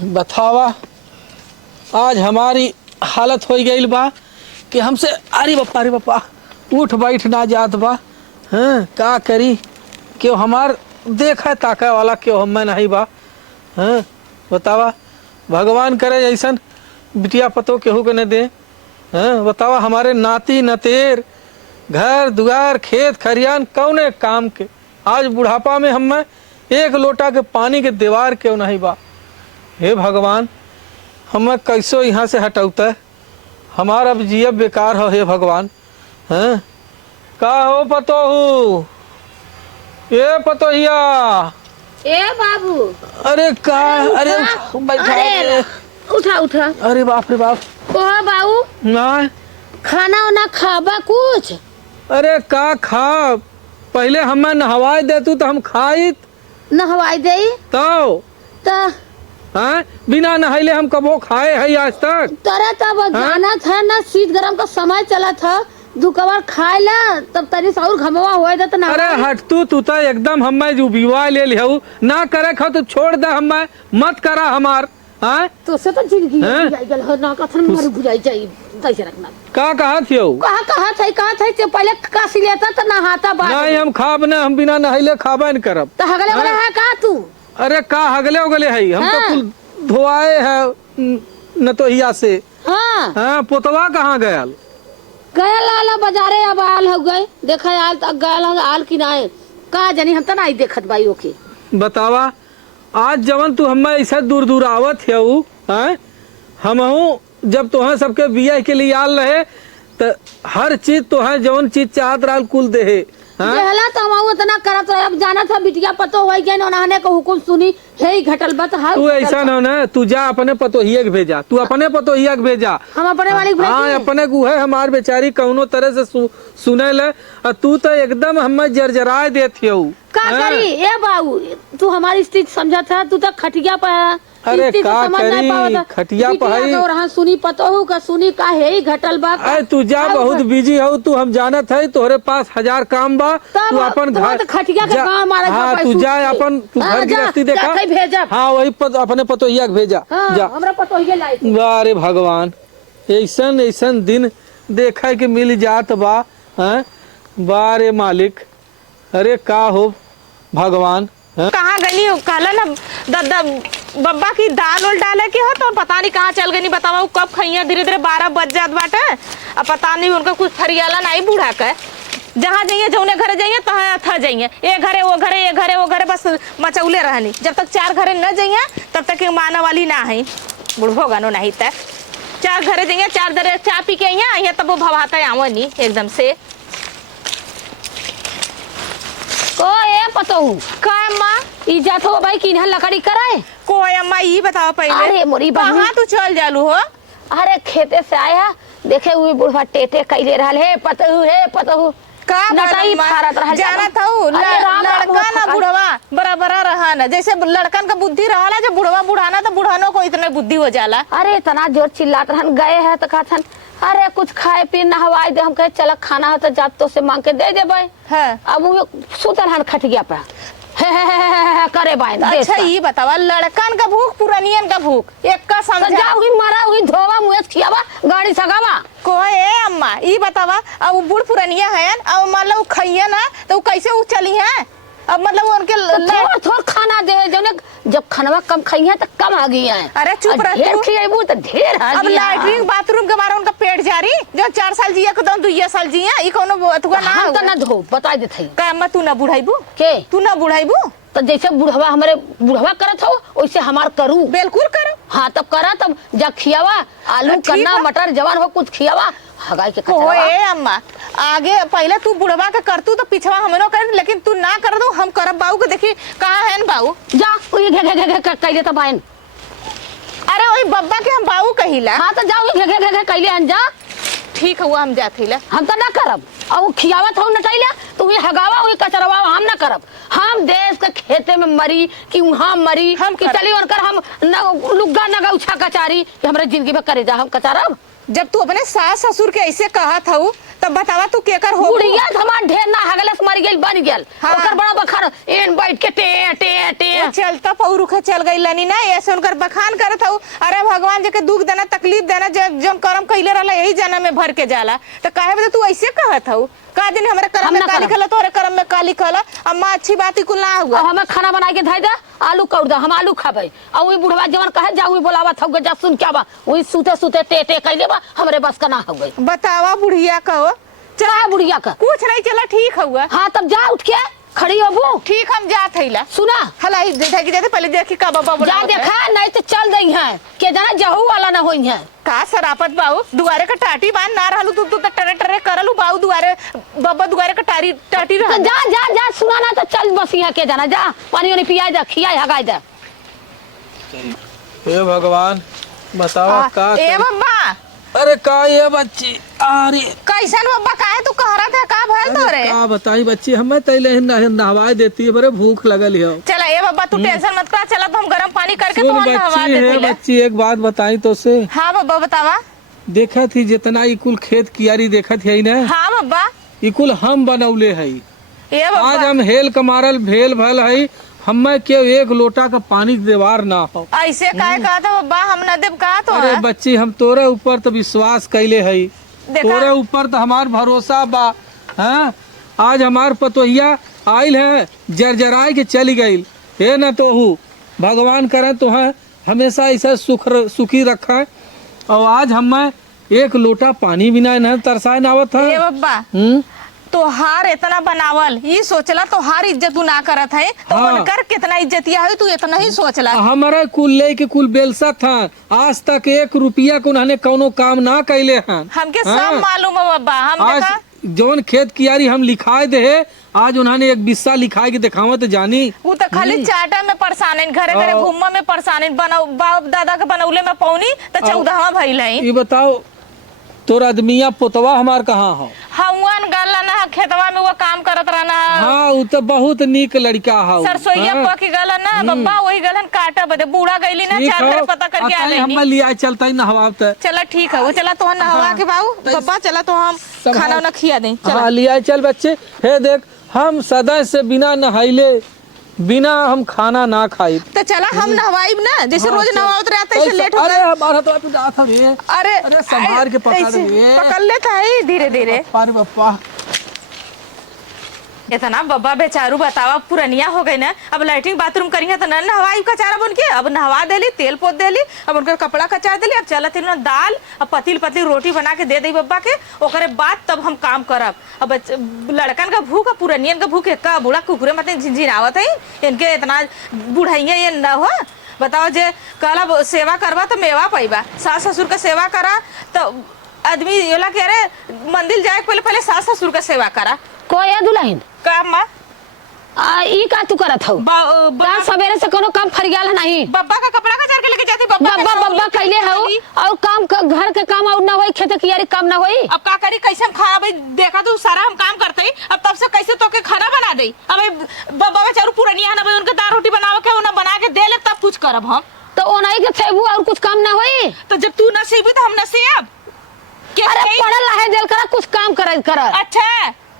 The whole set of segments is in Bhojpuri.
बतावा आज हमारी हालत हो गई बा कि हमसे अरे बापा उठ बैठ ना जात बा। हाँ का करी क्यों हमार देखा ताका वाला क्यों हम नहीं बा। हाँ बतावा भगवान करे ऐसा बिटिया पतो केहू के न दे। हाँ बतावा हमारे नाती नतेर घर दुआर खेत खरियान कौने काम के आज बुढ़ापा में हम एक लोटा के पानी के दीवार क्यों नहीं बा। हे भगवान हमें कैसो यहाँ से हटौता है हमारा अब जियब बेकार हो। हे भगवान हैं का हो पतोहू ये पतोहिया ए बाबू अरे का अरे अरे उठा उठा अरे बाप रे बाप को बाबू ना खाना वाना खाबा कुछ। अरे का खा पहले हमें नहवाई दे तू तो हम खाई नहवाई दे तो हाँ बिना नहाइले हम कबो खाए है आज तक। तरह तब जाना था ना शीत गरम का समय चला था दुकवर खाए ला तब तनी और घमवा हुआ था ना। अरे हट तू तो एकदम हमें जो विवाह ले लिया ना करे खा तो छोड़ दे हमें मत करा हमार। हाँ तो से तो जिंदगी गल हो ना कथन मर बुझाई चाहिए तैसे रखना का कहा थियो कहा था से पहले कासी लेता तो नहाता बाद नहीं हम खाब ना हम बिना नहाइले खाबा नहीं करब। तो हगले वाला है का तू अरे का हगले उगले है हम तो कुल धोआए है न तो हिया से। हाँ हाँ पोतवा कहाँ गयल गया लाला बाजारे अब आल हो गए देखा आल तक गया आल की ना का जानी हम तो नहीं देखत भाई ओके। बतावा आज जवन तू हमें ऐसा दूर दूर आवत है हम जब तुहे सबके बिया के लिए आल रहे तो हर चीज तुहे जवन चीज चाहत रहा कुल दे है। पहला तो हम उतना करत रहे अब जाना था बिटिया पतो होई गए उन्होंने को हुकुम सुनी हे घटल बत हां तू ऐसा न ना तू जा अपने पतोहिया के भेजा तू अपने पतोहिया के भेजा हम अपने मालिक भेजी। हाँ अपने को है हमार बेचारी कौनो तरह से सुने ले और तू तो एकदम हमें जर्जराए देती हो का करी ए बाबू तू हमारी स्थिति समझा था तू तो खटिया पे अरे का करी खटिया पहाई और हां सुनी पतो हो का सुनी का हे घटल बा। अरे तू जा बहुत बिजी हो तू हम जानत है तोहरे पास 1000 काम बा तू अपन घर खटिया के काम मारा हाँ तू जा अपन तू घर गृहस्थी देखा हाँ वही अपने पतोहिया के भेजा जा हमरा पतोहिया लाई। अरे भगवान ऐसन ऐसन दिन देखा के मिल जात बा हैं बारे मालिक। अरे का हो भगवान कहाँ गई हो कहला ना दद्दा बब्बा की दाल उल डाले के हो तो पता नहीं कहाँ चल गई बतावा कब खइया धीरे धीरे 12 बज जात बाटे अब पता नहीं उनका कुछ फरियाला नहीं बूढ़ा के जहाँ जाइए जौने घरे जाइए तहाँ था जाइए ये घरे वो घरे ये घरे वो घरे बस मचौले रहनी जब तक 4 घरे न जाइए तब तक माना वाली ना है बुढ़ो गानो नहीं तक 4 घरे जाइए 4 घरे चाय पी के आइए तब वो भवाता आवा नहीं एकदम से को ए पतोहू का अम्मा इज्जत हो भाई किन्हा लकड़ी कराए को अम्मा ये बताओ पहले अरे मोरी बहन कहाँ तू चल जालू हो। अरे खेते से आया देखे हुए बुढ़वा टेटे कैले रहल हे पतोहू का नटाई फारत रहल जाना था लड़का ना बुढ़वा बराबर रहा ना जैसे लड़कन का बुद्धि रहा जब बुढ़वा बुढ़ाना तो बुढ़ानों को इतने बुद्धि हो जाला। अरे इतना जोर चिल्लात रहन गए है तो कहथन अरे कुछ खाए पी नहवाई दे हम कहे चल खाना है तो जात तो से मांग के दे देबै। अब वो सुतल हन खटिया पे करे बाइन। अच्छा ये बतावा लड़कन का भूख पुरानियन का भूख एक का समझा जाओगी मरा हुई धोवा मुँह खियावा गाड़ी सगावा को है अम्मा ये बतावा अब बूढ़ पुरानिया है अब मतलब खइया ना तो कैसे चली है अब मतलब उनके थोड़ा खाना दे जब खाना कम खाई है तो कम आ गई है। अरे चुप रह ढेर खियाबू तो ढेर आ अब लैट्रिन बाथरूम के बारे उनका पेट जारी जो 4 साल जिया को 2 साल जिया ई कोनो तुगा ना हम तो ना धो बता देथई का अम्मा तू ना बुढ़ाईबू के तू ना बुढ़ाईबू तो जैसे बुढ़वा हमारे बुढ़वा करत हो वैसे हमार करू बिल्कुल करो। हाँ तब करा तब जा खियावा आलू कन्ना मटर जवान हो कुछ खियावा हगाई के कचरा ए अम्मा आगे पहले तू बुढ़वा का करतू तो पिछवा हमनो कर लेकिन तू ना कर दो हम करब बाऊ को देखी कहाँ है बाऊ जा ओए घे कैले त बाइन। अरे वही बब्बा के हम बाऊ कहिला। हाँ तो जाओ घे कैले हन जा ठीक हुआ हम जाथिला हम तो ना करब अब खियावत हो नटैला तू ये हगावा वही कचरवा हम ना करब। हम देश के खेते में मरी कि वहाँ मरी हम कि चली उनकर हम लुग्गा नगा उछा कचारी कि हमारे जिंदगी में करे जा हम कचारब। जब तू अपने सास ससुर के ऐसे कहा था तब बतावा तू केकर हो बुढ़िया तो हमार ढेर ना हगलस मर गेल बन गेल हाँ। ओकर बड़ा बखान एन बैठ के टे टे टे चलता पौरुखा चल गई लनी ना ऐसे उनकर बखान करत हूँ। अरे भगवान जी के दुख देना तकलीफ देना जो कर्म कइले रहला यही जन्म में भर के जाला तो काहे बता तू ऐसे कहत हूँ का दिन हमारे कर्म में काली खला तोरे कर्म में काली खला अम्मा अच्छी बात ही कुल ना हुआ। हमें खाना बना के धाई दे आलू कौड़ दे हम आलू खाबे और वही बुढ़वा जवन कहे जा वही बोलावा थक जा सुन क्या बा वही सूते सूते टे टे कइले बा हमरे बस का ना हो गई। बतावा बुढ़िया कहो चला बुढ़िया का कुछ नहीं चला ठीक हुआ। हाँ तब जा उठ के खड़ी होबू ठीक हम जात हईला सुना हला देखा कि जाते पहले देखी का बाबा जा देखा नहीं तो चल दई है के जाना जहू वाला ना होई है का सरापत बाऊ दुआरे का टाटी बांध ना रहलू तू तो टरे टरे करलू बाऊ दुआरे बब्बा दुआरे का टाटी रह जा जा जा सुना ना तो चल बस यहाँ के जाना जा पानी वानी पिया दे खिया हगाई दे। हे भगवान बतावा का ए बब्बा अरे का ये बच्ची अरे कैसन बब्बा काहे तू कह रहा था का भइल तोरे का बताई बच्ची हमें तैले नहवाए देती है बड़े भूख लगल है। चला ए बब्बा तू टेंशन मत कर चला तो हम गरम पानी करके सुन तो नहवा बच्ची देते है बच्ची एक बात बताई तो से हां बब्बा बतावा देखा थी जितना ई कुल खेत कियारी देखा थी ना हां बब्बा ई कुल हम बनौले है ए आज बब्बा हम हेल कमारल भेल भल है हमें के एक लोटा का पानी देवार ना हो। ऐसे काहे कहा था बब्बा हम न देब कहा तो अरे बच्ची हम तोरे ऊपर तो विश्वास कैले है देखा तोरे ऊपर तो हमार भरोसा बा हाँ आज हमार पतोहिया आयल है जरजराए के चली गई हे न तो हूँ भगवान करे तो है हमेशा ऐसा सुखी रखा और आज हमें एक लोटा पानी बिना न तरसाए नावत है। ए बब्बा तोहार इतना बनावल ये सोचला तोहार इज्जत तू ना करत है तो हाँ। उनकर कितना इज्जतिया है तू इतना ही सोचला हमारे कुल ले के कुल बेलसा था आज तक 1 रुपया को उन्होंने कोनो काम ना कैले हैं। हमके हाँ। सब मालूम है बब्बा हम आज देखा जौन खेत कियारी हम लिखाए दे आज उन्होंने एक बिस्सा लिखाए के दिखावत जानी वो तो खाली चाटा में परेशान है घरे घरे घूमने में परेशान है बाप दादा के बनौले में पौनी तो 14वां भइल है। ये बताओ तोर आदमिया पोतवा हमार कहाँ हो हवन गल ना खेतवा में वो काम करत रहना हाँ वो तो बहुत नीक लड़का है सरसोईया पकी गल ना बब्बा वही गलन काटा बदे बूढ़ा गईली ना चार घर पता करके आ लेनी हम लिया चलता ही नहवा चला ठीक है वो चला तो नहवा के बाबू बब्बा चला तो हम खाना ना खिया दें हाँ लिया चल बच्चे हे देख हम सदा से बिना नहाइले बिना हम खाना ना खाई तो चला हम नहवाइब ना जैसे रोज नहवावत रहता है लेट हो अरे गया हमारा तो अभी दांत है अरे संभाल के पकड़ ऐसे ले पकड़ लेता है धीरे धीरे अरे पप्पा इतना बब्बा बेचारू बतावा पुरनिया हो गई ना अब लैट्रिन बाथरूम करी है तो न नहवाई कचारा बन के अब नहवा देली तेल पोत देली अब उनका कपड़ा कचार देली अब चलत दाल अब पतली पतली रोटी बना के दे दी बब्बा के ओकरे बाद तब हम काम करब। अब लड़कन का भूख पुरनियन का भूख का बूढ़ा कुकुरे मत झिझिरावत है इनके इतना बुढ़ाइया ये न हो बताओ जे कल सेवा करवा तो मेवा पैबा सास ससुर का सेवा करा तो आदमी ये कह रहे मंदिर जाए पहले पहले सास ससुर का सेवा करा कोई है दुल्हन का माँ ई का तू करत हो का सवेरे से कोनो काम फरियाल नहीं बब्बा का कपड़ा का जार के लेके जाती बब्बा बब्बा कैले हो और काम घर के काम और ना होई खेत कियारी काम ना होई अब का करी कैसे हम खा भाई देखा तू सारा हम काम करते ही अब तब से कैसे तो के खाना बना दे अब बब्बा बेचारू पुरनिया ना भाई उनके दाल रोटी बनावे के उन्हें बना के दे ले तब कुछ करब हम तो ओनाई के थेबू और कुछ काम ना होई तो जब तू न सीबी तो हम न सीब अरे पढ़ल रहे दिल करा कुछ काम कर अच्छा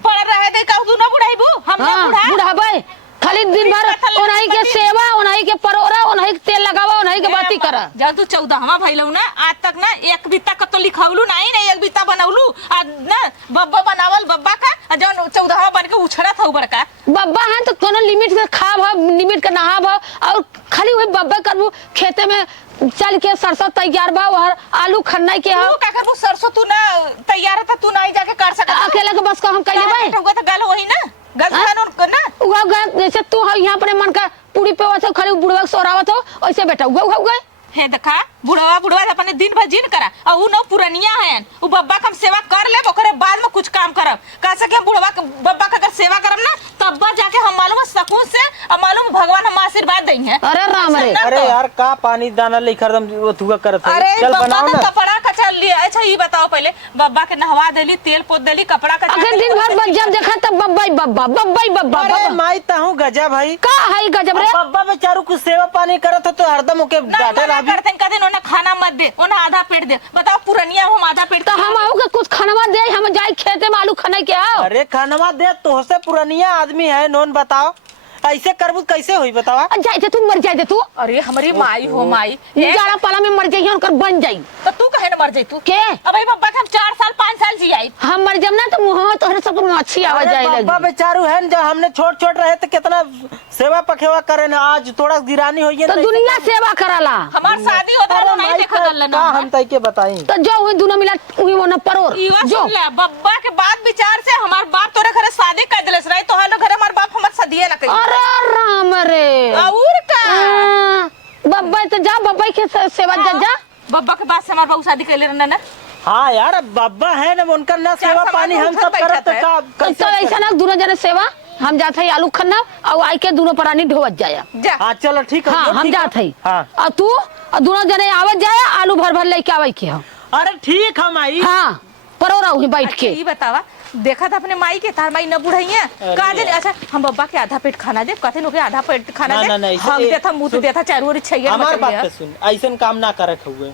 पढ़ रहे थे कहू तू ना बुढ़ाईबू हम ना बुढ़ाबे खाली दिन भर ओनाई के सेवा ओनाई के परोरा ओनाई के तेल लगावा ओनाई के बाती करा जब तू 14वां भइलऊ ना आज तक ना एक बित्ता का तो लिखौलू नहीं ना एक बित्ता बनौलू आज ना बब्बा बनावल बब्बा का जब 14वां बन के उछड़त हौ बड़का बब्बा है तो कोनो लिमिट के खा भाव लिमिट के नहा भाव और खाली वही बब्बा करबू खेते में चल के सरसों तैयार बा और आलू खन्ना के तू का करबू सरसों तू ना तैयार था तू नहीं जाके कर सकत अकेले के बस का हम कइले भाई होगा तो गल वही ना गल कानून को ना उगा जैसे तू यहाँ पर मन का पूरी पे वैसे खाली बुढ़वा सोरावत हो वैसे बेटा उगा गए हे देखा बुढ़वा अपने दिन भर जिन करा और उ न पुरनिया है उ बब्बा का हम सेवा कर ले ओकरे बाद में कुछ काम करब कैसे कि हम बुढ़वा बब्बा का अगर सेवा करब ना तब जाके हम मालूम सकून से और मालूम भगवान हम आशीर्वाद देंगे। अरे राम रे अरे यार का पानी दाना लेकर एकदम तुगा करत है अरे चल बब्बा बनाओ का ना कपड़ा कचल लिए। अच्छा ये बताओ पहले, बब्बा के नहवा देली, तेल पोत देली, कपड़ा का अगर दिन भर बस जब देखा तब बब्बाई बब्बा बब्बाई बब्बा अरे माई ताहू गजब भाई का है गजब रे। बब्बा बेचारू कुछ सेवा पानी करत हो तो हरदम ओके डांटे मना रही। करते कदे उन्हें खाना मत दे, उन्हें आधा पेट दे। बताओ पुरनिया हम आधा पेट तो हम आओ के कुछ खानवा दे, हम जाए खेते में आलू खाने के आओ। अरे खानवा दे, तोहसे पुरानिया आदमी है नोन, बताओ ऐसे करबू कैसे हुई बतावा। जाए तू मर जाए तू, अरे हमारी माई हो माई, जाड़ा पाला में मर जाइए और बन जाई। तो तू कहे ना मर जाई तू के अब भाई बब्बा के हम 4 साल 5 साल जी आई। हम मर जब ना तो मुँह तोहरे सब अच्छी आवाज आए बब्बा लगी। बेचारू है न, जब हमने छोट छोट रहे तो कितना सेवा पखेवा करे ना, आज थोड़ा गिरानी हुई है तो दुनिया सेवा कराला। हमार शादी होता है नहीं देखा गल का हम तय के बताई। तो जो हुई दोनों मिला हुई वो न परोर इहो जो सुन ले, बब्बा के बाद विचार से हमार बाप तोरे घरे शादी कर दिलस रही, तोहार घरे हमार बाप हमर सदिए ना कही। अरे राम रे और का बब्बा तो जा बब्बा के सेवा जा। बब्बा के बाद से हमार बाबू शादी कर ले रहना ना। हाँ यार, अब बब्बा है ना, उनका ना सेवा सामान पानी हम उठत सब करत बैठत है। का तो ऐसा ना दोनों जने सेवा हम जाते हैं आलू खन्ना और आई के दोनों प्राणी ढोवत जाया। जा हाँ चलो ठीक है। हाँ हम ठीक है। जाते हैं। हाँ और तू और दोनों जने आवत जाया, आलू भर भर लेके आवे के हम। अरे ठीक हम आई। हाँ परो रही बैठ के। ये बतावा, देखा था अपने माई के, तार माई न बुढ़ाइया का दे। अच्छा हम बब्बा के आधा पेट खाना दे, कहते लोग आधा पेट खाना ना, दे। ना, ना, ऐसे- हम देता मुंह तो देता चारों ओर छैया हमार बात पे सुन, ऐसा काम ना करक हुए।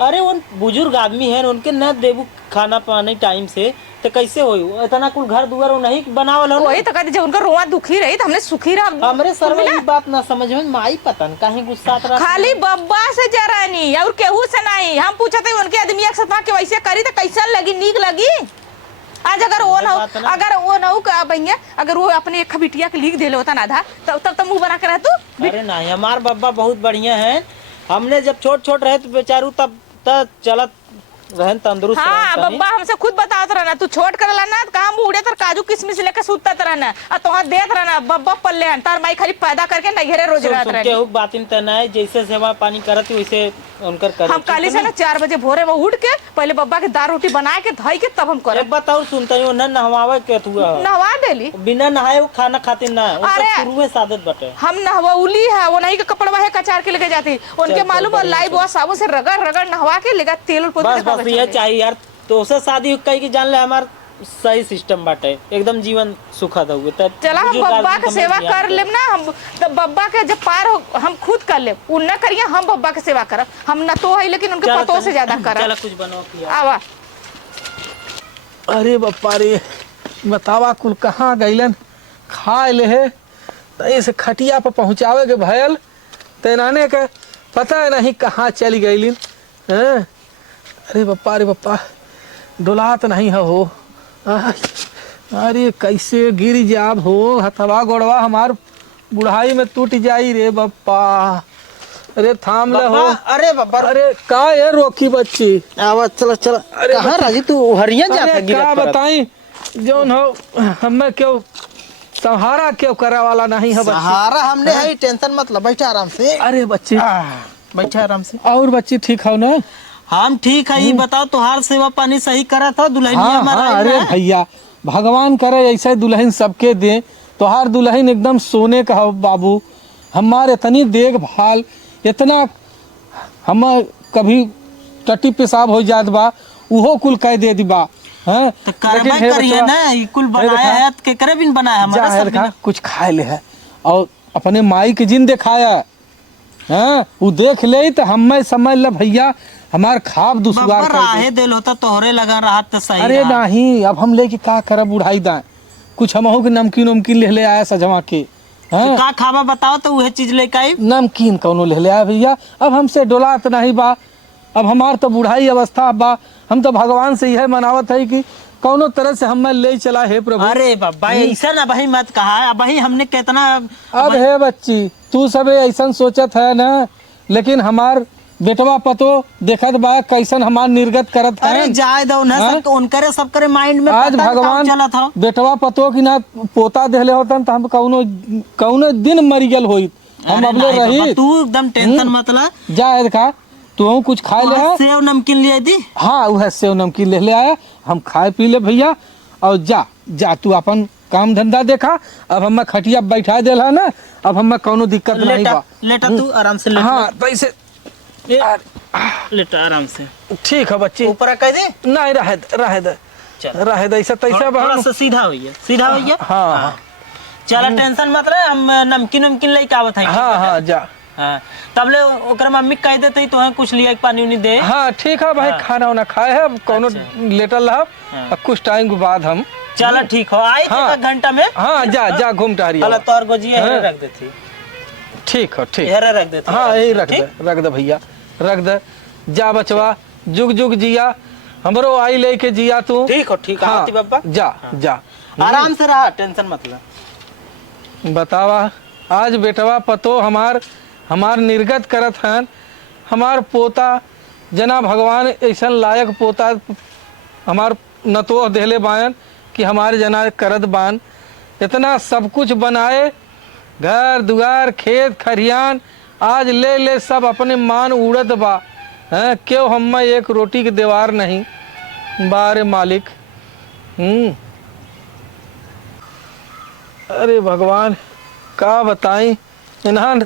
अरे उन बुजुर्ग आदमी है, उनके न देबू खाना पानी टाइम से तो कैसे होई? इतना कुल घर दुआर नहीं बनावल हो। वही तो कहते जब उनका रोआ दुखी रही तो हमने सुखी रहा। हमरे सर में ये बात ना समझ में माई पता न काहे गुस्सा रहा। खाली बब्बा से जरानी और केहू से नहीं। हम पूछते उनके आदमी एक साथ के वैसे करी तो कैसन लगी, नीक लगी? आज अगर वो ना अगर वो ना का भैया, अगर वो अपने एक बिटिया के लिख देले होता ना आधा, तब तो मुंह बना के रह तू। अरे नहीं, हमार बब्बा बहुत बढ़िया है। हमने जब छोट छोट रहे तो बेचारू तब चलत रहन, तंदुरुस्त हाँ रहन तनी। बब्बा हमसे खुद बतावत रहना, तू छोट करला ना कहां मुड़े तर काजू किशमिश लेके सुतत रहना और तोहार देत रहना। बब्बा पल्ले हन तार माई खाली पैदा करके नैहरे रोज रहत रहनी। केहू बातिन तना है, जैसे सेवा पानी करत वैसे उनकर करे। हम काली से ना 4 बजे भोरे में उठ के पहले बब्बा के दाल रोटी बना के धई के तब हम करे। एक बात और सुनता हूँ, न नहवावे के तू नहवा देली, बिना नहाए वो खाना खाते ना, अरे! शुरू में सादत बटे। हम नहवौली है, वो नहीं के कपड़वा है कचार के लेके जाती। उनके मालूम और लाई बुआ साबुन से रगड़ रगड़ नहवा के लेगा तेल और बस बस ये चाहिए यार। तो उसे शादी कही की जान ले, हमार सही सिस्टम बाटे, एकदम जीवन सुखद हुए। चला हम बब्बा के सेवा कर लेम ना। हम तो बब्बा के जब पार हो हम खुद कर लेम, उ न करिए हम बब्बा के सेवा करब। हम न तो है लेकिन उनके पतों से ज्यादा करब। चला कुछ बनाओ पिया। आवा अरे बप्पा रे, बतावा कुल कहाँ गईलन खाए ले है। तो इस खटिया पर पहुँचावे के भयल तैनाने के पता है नहीं कहाँ चली गईलिन। हैं? अरे बप्पा रे बप्पा, डोलात नहीं है हो। अरे कैसे गिर जाब हो, हथवा गोड़वा हमार बुढ़ाई में टूट जाई रे बप्पा। अरे थाम ले हो। अरे बाबा, अरे का ये रोकी बच्ची। आवा चलो चलो। अरे कहाँ बच्ची- राजी तू हरिया जाता अरे गिरत क्या परत। बताई जोन हो, हमें क्यों सहारा क्यों करे वाला नहीं है बच्ची। सहारा हमने है, टेंशन मत लो, बैठा आराम से। अरे बच्ची बैठा आराम से। और बच्ची ठीक हो ना? हम ठीक है। ये बताओ तुहार सेवा पानी सही करा था दुल्हन हाँ हमारा? हाँ, अरे भैया भगवान करे ऐसे दुल्हन सबके दे। तोहार दुल्हन एकदम सोने का हो बाबू। हमारे इतनी देखभाल, इतना हम कभी टट्टी पेशाब हो जात बा उहो कुल कह दे दी बा। हाँ तो करबे करिए ना, ई कुल बनाया है तो केकरे बिन बनाया हमारा जा सब है कुछ खाए ले है और अपने माई के जिन दिखाया। हाँ वो देख ले तो हमें समझ ल भैया हमार खाब दुश्वार कर दे। राहे दिल होता तोहरे लगा रहा तो सही। अरे नहीं, अब हम लेके का करब बुढ़ाई दाए। कुछ हम हो के नमकीन उमकीन ले आया सजवा के। हाँ का खावा बताओ तो वह चीज लेके आई। नमकीन कौनो ले आया भैया। अब हमसे डोलात नहीं बा। अब हमार तो बुढ़ाई अवस्था बा। हम तो भगवान से यह मनावत है कि कौनो तरह से हमें ले चला है प्रभु। अरे बाबा ऐसा ना भाई मत कहा। अब भाई हमने कितना अब है बच्ची, तू सब ऐसा सोचत है ना, लेकिन हमार बेटवा पतो देखत बा कैसन हमार निर्गत करत है। अरे जाए दो ना, हाँ? उनकरे सब करे माइंड में आज पता नहीं भगवान कब चला था। बेटवा पतो की ना पोता देले होतन तो हम कौनो दिन मरिगल होई। हम अरे अबले नहीं बाबा, रही। तू एकदम टेंशन मत ला। जा खा, तू कुछ खाए ले है। सेव नमकीन ले दी। हाँ वह सेव नमकीन ले आया, हम खाए पी ले भैया। और जा जा तू अपन काम धंधा देखा। अब हमें खटिया बैठा देला ना, अब हमें कौनो दिक्कत नहीं बा। लेटा तू आराम से लेटा। हाँ तो ऐसे लेटा आराम से। ठीक है बच्ची, ऊपर कह दे। नहीं रहे दे चल रहे दे, ऐसा तैसा थोड़ा सा सीधा भैया, सीधा भैया। हाँ चला टेंशन मत रहे, हम नमकीन नमकीन लेके आवत है। हाँ जा। हाँ तब ले ओकर मम्मी कह देते तो है कुछ लिया पानी उनी दे। हाँ ठीक है भाई, खाना वाना खाए है, कोनो लेटल रहा, कुछ टाइम के बाद हम। चला ठीक हो, आई हाँ। एक घंटा में। हाँ जा घूम टहरी। चला तोर गोजी यहीं रख देती। ठीक है ठीक। यहीं रख देती। हाँ यही रख दे भैया, रख दे। जा बचवा, जुग जुग जिया, हमरो आई लेके जिया तू। ठीक हो ठीक। हाँ, आती बाबा जा आराम से रहा, टेंशन मत ले। बतावा, आज बेटवा पतो हमार निर्गत करत हैं, हमार पोता जना भगवान ऐसा लायक पोता हमार नतो देले बायन कि हमारे जना करत बान, इतना सब कुछ बनाए, घर दुआर खेत खरियान, आज ले सब अपने मान उड़त बा हैं, क्यों हम एक रोटी के दीवार नहीं बारे मालिक। अरे भगवान का बताई, इन्हां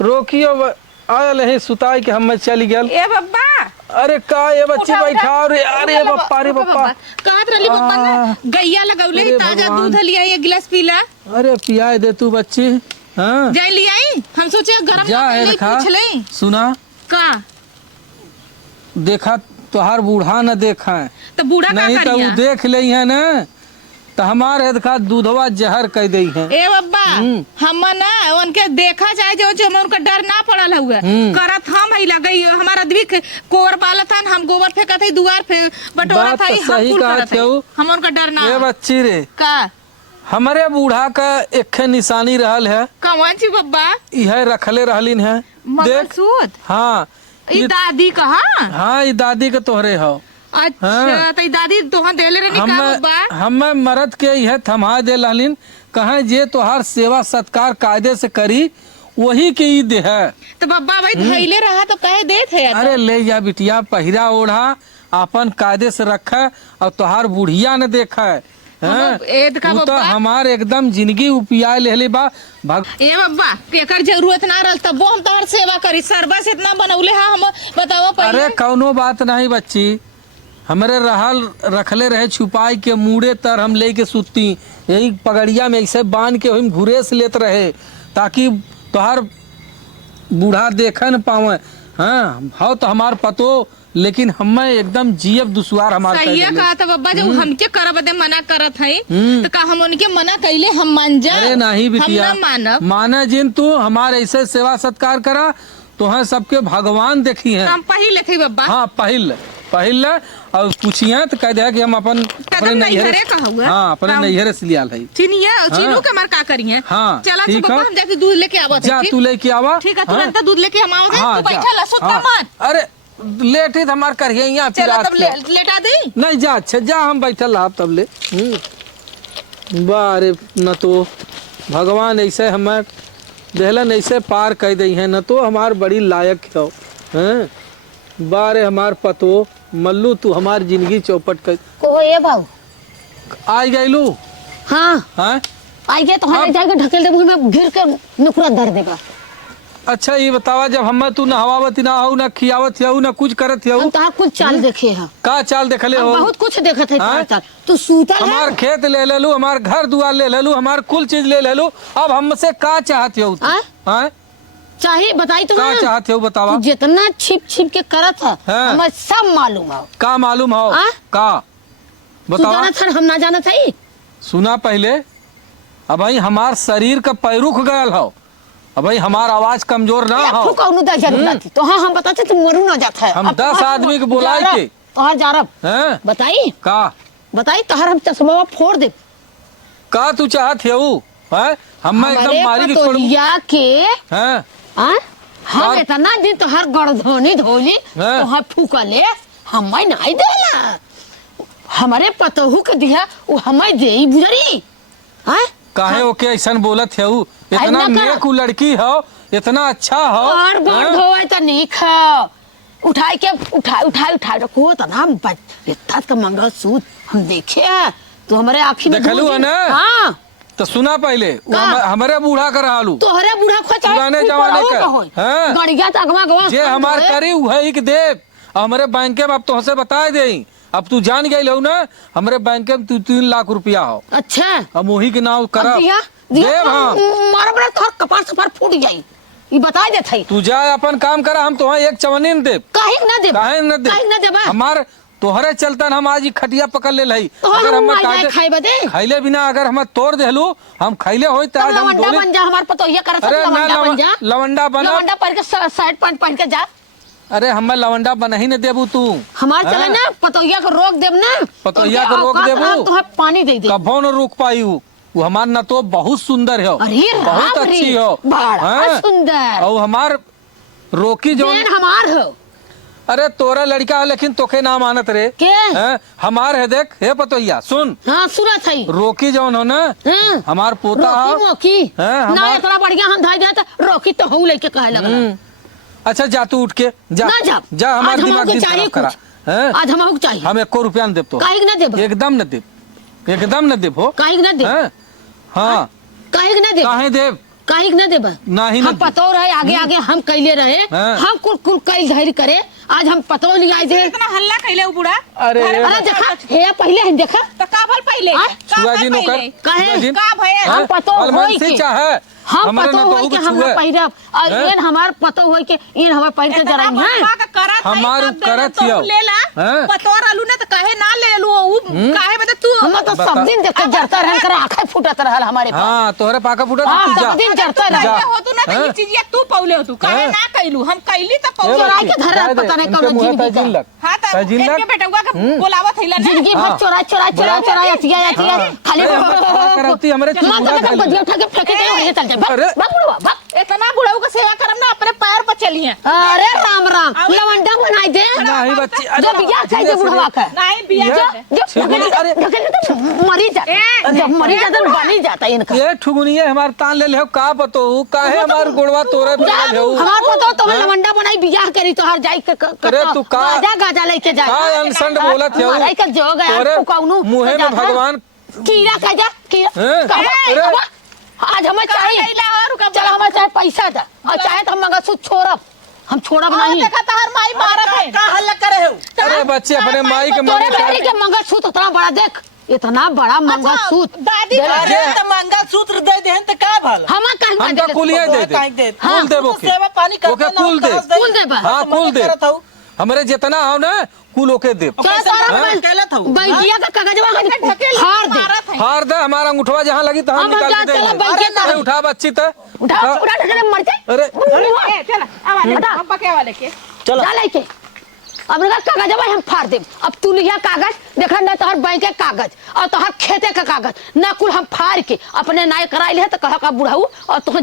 रोकियो आयल है सुताई के हम चली गल। ए बब्बा, अरे का ये बच्ची बैठा रे, अरे बप्पा रे बप्पा, कहत रहली बब्बा ना गैया लगौले अरे ताजा भगवान। दूध लिया एक गिलास पीला। अरे पियाए दे तू बच्ची। हाँ जाई लियाई, हम सोचे गरम जा है नहीं देखा, पूछ ले सुना का। देखा तोहार बूढ़ा न देखा है, तो बूढ़ा का नहीं तो करिया। वो देख ले है न तो हमारे देखा दूधवा जहर कह दई है। ए बब्बा, हम ना उनके देखा जाए जो हम उनका डर ना पड़ल हुआ करत, हम ही लगई हमारा आदमी कोर पालत हन, हम गोबर फेंकत है दुआर पे बटोरा बात था, तो हम सही कुल कहत करत है, हऊ। हम उनका डर ना। ये बच्ची रे, का हमारे बूढ़ा का एक निशानी रहल है, कौन सी बब्बा? यह रखले रहलिन है। देख मंगलसूत्र? हाँ ई दादी कहा? हाँ ये दादी के तोहरे हो। अच्छा हाँ। तो ई दादी तोहन देले रहनी का बब्बा? हम मरद के यह थमा दे लालिन, कहे जे तोहार सेवा सत्कार कायदे से करी वही के ई दे है। तो बब्बा भाई धैले रहा तो कहे दे थे। अरे ले जा बिटिया, पहिरा ओढ़ा अपन कायदे से रखा और तोहार बुढ़िया न देखा है। एद का उ तो बब्बा? हमार एकदम जिंदगी उपयाए लेले बा ए बब्बा, केकर जरूरत ना रहल तब हम तोहर सेवा करी, सरबस इतना बनौले हा हम, बताओ पहले। अरे कौनो बात नहीं बच्ची, हमरे रहल रखले रहे छुपाई के मुड़े तर हम लेके सुती, यही पगड़िया में ऐसे बांध के हम घुरेस लेत रहे ताकि तोहार बूढ़ा देखे न पावे। हाँ हाँ तो हमार पतो, लेकिन हम एकदम जियब दुश्वार हमार सही है कहा था बब्बा, जब हमके करब दे मना करत है तो का हम उनके मना कैले हम मान जा? अरे नहीं बिटिया, हम ना मानब। माना जिन तू हमारे ऐसे सेवा सत्कार करा तो है सबके भगवान देखी है। हम पहले थे बब्बा। हाँ पहिल और पूछिए तो कह दे कि हम अपने नैहरे का हुआ। हाँ अपने नैहरे से लिया है। चिनिया चिनू के मार का करिए। हाँ, चला ठीक बब्बा, है। हम जाके दूध लेके आवत है। जा तू लेके आवा। ठीक है, हाँ? तुरंत दूध लेके हम आवत है। हाँ, तू जा। बैठा लसुत हाँ। मत। अरे लेट ही हमार करिए यहाँ चला तब लेटा दे। नहीं जा, अच्छा जा हम बैठल रहा तब ले। बारे न तो भगवान ऐसे हमार देहलन ऐसे पार कह दी है, न तो हमार बड़ी लायक हो। हैं बारे हमार पतो मल्लू, तू हमार जिंदगी चौपट कर को ये भाऊ आई गईलू। हाँ हाँ आई गए तो हम जाके ढकेल दे, में गिर के नुकरा दर्द देगा। अच्छा ये बतावा, जब हम तू नहवावत ना हो, ना खियावत हो, ना कुछ करत हो, हम तो कुछ चाल देखे हैं, का चाल देखले हम हो? बहुत कुछ देखे थे। हाँ? चाल तू सूतल हमार है। खेत ले लेलू, हमार घर दुआर ले लेलू, हमार कुल चीज ले लेलू, अब हमसे का चाहते हो? हाँ? हाँ चाहिए बताई तो का चाहते हो बतावा? तू जितना छिप छिप के करत है हाँ। हमें सब मालूम है। का मालूम हो? हाँ? का तू बतावा? जाना था हम ना जाना था। सुना पहले, अब भाई हमार शरीर का पैरुख गयल हो, अब भाई हमार आवाज कमजोर ना हो। कौन दा जरूरत थी तो हाँ हम बताते तुम मरू ना जाता है। हम 10 आदमी के बुलाए के तोहर जा रब हैं? बताई का तोहर हम चश्मा फोड़ दे। का तू चाहत हो? हैं हम एकदम मारी के छोड़ के हैं? हम और- इतना दिन तोहर गड़धोनी धोली हाँ। तोहर फूकले हमें नहीं देला, हमारे पतोहू के दिया वो हमें दे बुझरी। हाँ काहे ओके ऐसा बोलत हो? इतना ना कर। नेक उ लड़की हो, इतना अच्छा हो। और बार हैं? धोए तो नीक है, उठाई के उठा रखो तो ना इतना का मंगलसूत्र हम देखे है तो हमारे आँखी में देखलू धूल है ना? हाँ तो सुना पहले वो हमारे बूढ़ा कर हालू तोहरे बूढ़ा खो चाहे पुराने तू जमाने पढ़ाओ का। का होय। हाँ। गड़िया त अगवा गवा जे हमार करी वही के देव हमारे बैंक में अब तो से बता दे अब तू जान गई हो ना हमारे बैंक में 3 लाख रुपया हो अच्छा अब वही के नाम कर अब दिया देव हाँ मारा बड़ा तोहर कपार सफार फूट जाई ई बता दे थई तू जा अपन काम करा हम तो एक चवनी न देव काहे ना दे काहे न दे काहे ना देबा हमार तोहरे चलतन हम आज ही खटिया पकड़ ले लई तोहर हम माय काटे- खाई बदे खैले बिना अगर हम तोड़ देलू हम खैले होई त आज हम लवंडा डोली बन जा हमार पतो ये करत अरे ना लवंडा बन जा लवंडा बना लवंडा पर के शर्ट पैंट पहन के जा अरे हमें लवंडा बना ही न देबू तू हमार हाँ? चले ना पतोहिया को रोक देब ना पतोहिया को रोक देबू? तो पानी दे दे कभो न रोक पाई वो हमार न तो बहुत सुंदर है अरे बहुत राम रे, अच्छी हो बड़ा हाँ? सुंदर और हमार रोकी जो देन हमार हो अरे तोरा लड़का है लेकिन तोके ना मानत रे के हैं? हमार है देख हे पतोहिया सुन हाँ सुना थई रोकी जौन हो ना हाँ? हमार पोता रोकी हो मोकी हाँ, ना हमार- इतना बढ़िया हम धाई दे तो रोकी तो हूँ लेके कहे लगला अच्छा जा तू उठ के जा ना जा जा हमार आज दिमाग हमको की चाहिए खराब करा कुछ हैं? आज हमको चाहिए हम 1 रुपया न देब तो काहे के ना देब एकदम न देब एकदम न देब हो काहे के ना देब हैं? हाँ काहे के ना देब काहे देब काहे के ना देब नाही न हम पतो रहे आगे आगे हम कैले रहे हाँ। हम कुल कुल कैल धैर्य करे आज हम पतो नहीं आए थे इतना हल्ला कैले उ बूढ़ा अरे अरे देखा हे पहले हम देखा तो का भल पहले हाँ? का शिवाजी भल नौकर पहले काहे? शिवाजी- का भये हम हैं? पतो होई अलमन से के चाहे हम हमारे पतो न तो होई के कुछ हम हुए। पहिरब और हैं? इन हमार पतो होई के इन हमार पहिर के जरा हैं हमार करत हियो। लेला हैं? पतोर आलू ने तो काहे ना ले लू उ काहे बता तू हम तो सब दिन देख के जरता रहन कर आंखें फूटत रहल हमारे पास हाँ तोहरे पाका फूटा हाँ, तू सब जा दिन जरता जा। रहे हो तू ना तो हैं? ये चीज ये तू पौले हो तू काहे हैं? ना कैलू हम कैली तो ए पौले चोराई बच्ची, के धर जाए दे, पता नहीं इनके कौन मुँह जिंदगी तजिन का। लग हां तो तजिन इनके लग बेटुआ का बोलावत हैला ना जिंदगी भर हाँ। चोरा चोरा चोरा चोरा अतिया अतिया हाँ। खाली अरे हम क्या करती हमारे मां चूड़ा तो खा ली। बदिया उठा के फेंके दे और ये चल जाए अरे। भाग बुढ़वा भाग इतना बुढ़ाऊ का सेवा करम ना अपने पैर पर चलिए अरे राम राम लवंडा बनाई दे नहीं बच्ची जो बिया खाई दे बुढ़वा का नहीं बिया ये छिगुनी, अरे। जो मरी जा जब मरी जाता तो बनी जाता इनका ये ठुगुनिया हमार तान ले ले का बतो काहे हमार गोड़वा तोरे पे जा, ले हमार पतो तो लवंडा बनाई बियाह करी तो हर जाई के अरे तू का- गाजा गाजा लेके जा का अनसंड बोलत है हमारा का जो गया तोरे तू कौनु मुंहे में भगवान कीड़ा कह जा कीड़ा हैं? अरे। आज हमें चाहिए चलो हमें चाहे पैसा दे और चाहे तो हम मंगलसूत्र छोड़ब हम छोड़ब नहीं देखा तो हर माई मारत है का हल्ला करे हो अरे बच्चे अपने माई के तोरे मन बेटी के मंगलसूत्र इतना बड़ा देख इतना बड़ा मंगलसूत्र दादी दे- का- दे- तो मंगलसूत्र दे देहन तो का भल हम कहीं हम तो कुल ये दे दे काहे दे? कुल दे तो ओके सेवा पानी करते ओके ना, कुल दे करस दे। कुल दे बा। हाँ तो कुल मदद दे करत हूँ। हमारे जितना हो ना कुल ओके दे क्या कैसे सारा हाँ? बन- अकेला था वो? बैठिया का कागजवा हार दे मारत है हार दे हमारा अंगूठवा जहाँ लगी तो हम हम निकाल जा के चला देंगे बैठिया का अरे उठा बच्ची तो उठा उठा ढके मर जाए अरे ए चल आवाले हटा। पप्पा के वाले के चलो जा लेके अब ना कागजवा हम फाड़ देब अब तू लिया कागज देखा ना तोहर बैंक के कागज और तोहर खेते का कागज ना कुल हम फाड़ के अपने नाय कराई ले तो कहा का बुढ़ाऊ और तोहर